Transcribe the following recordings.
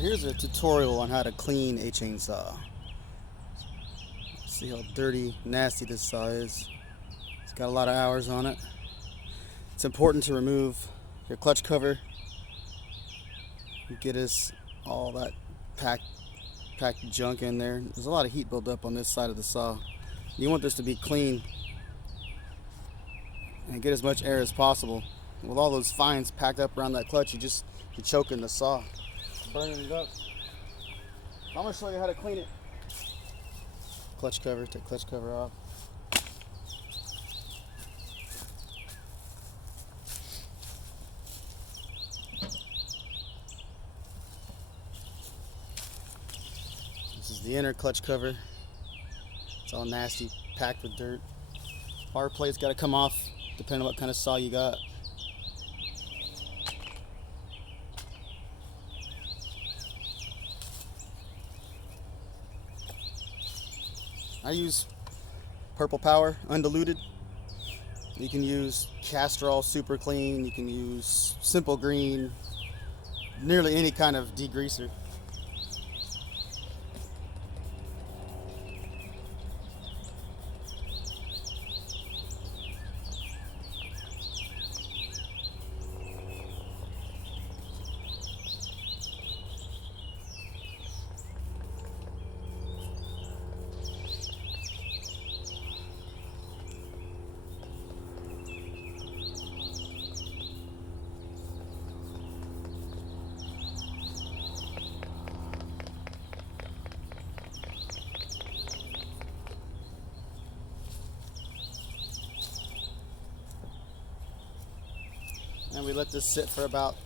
Here's a tutorial on how to clean a chainsaw. See how dirty, nasty this saw is. It's got a lot of hours on it. It's important to remove your clutch cover. Get us all that packed junk in there. There's a lot of heat buildup on this side of the saw. You want this to be clean and get as much air as possible. With all those fines packed up around that clutch, you're choking the saw, burning it up. I'm gonna show you how to clean it. Clutch cover, take clutch cover off. This is the inner clutch cover. It's all nasty, packed with dirt. Bar plate's got to come off, depending on what kind of saw you got. I use Purple Power undiluted. You can use Castrol Super Clean. You can use Simple Green. Nearly any kind of degreaser. And we let this sit for about,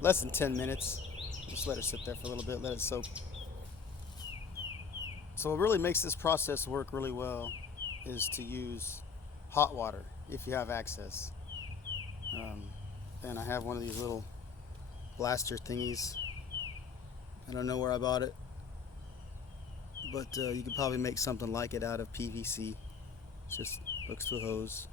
less than 10 minutes. Just let it sit there for a little bit, let it soak. So what really makes this process work really well is to use hot water if you have access. And I have one of these little blaster thingies. I don't know where I bought it, but you could probably make something like it out of PVC. Just hooks to a hose.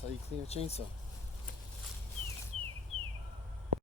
That's how you clean a chainsaw.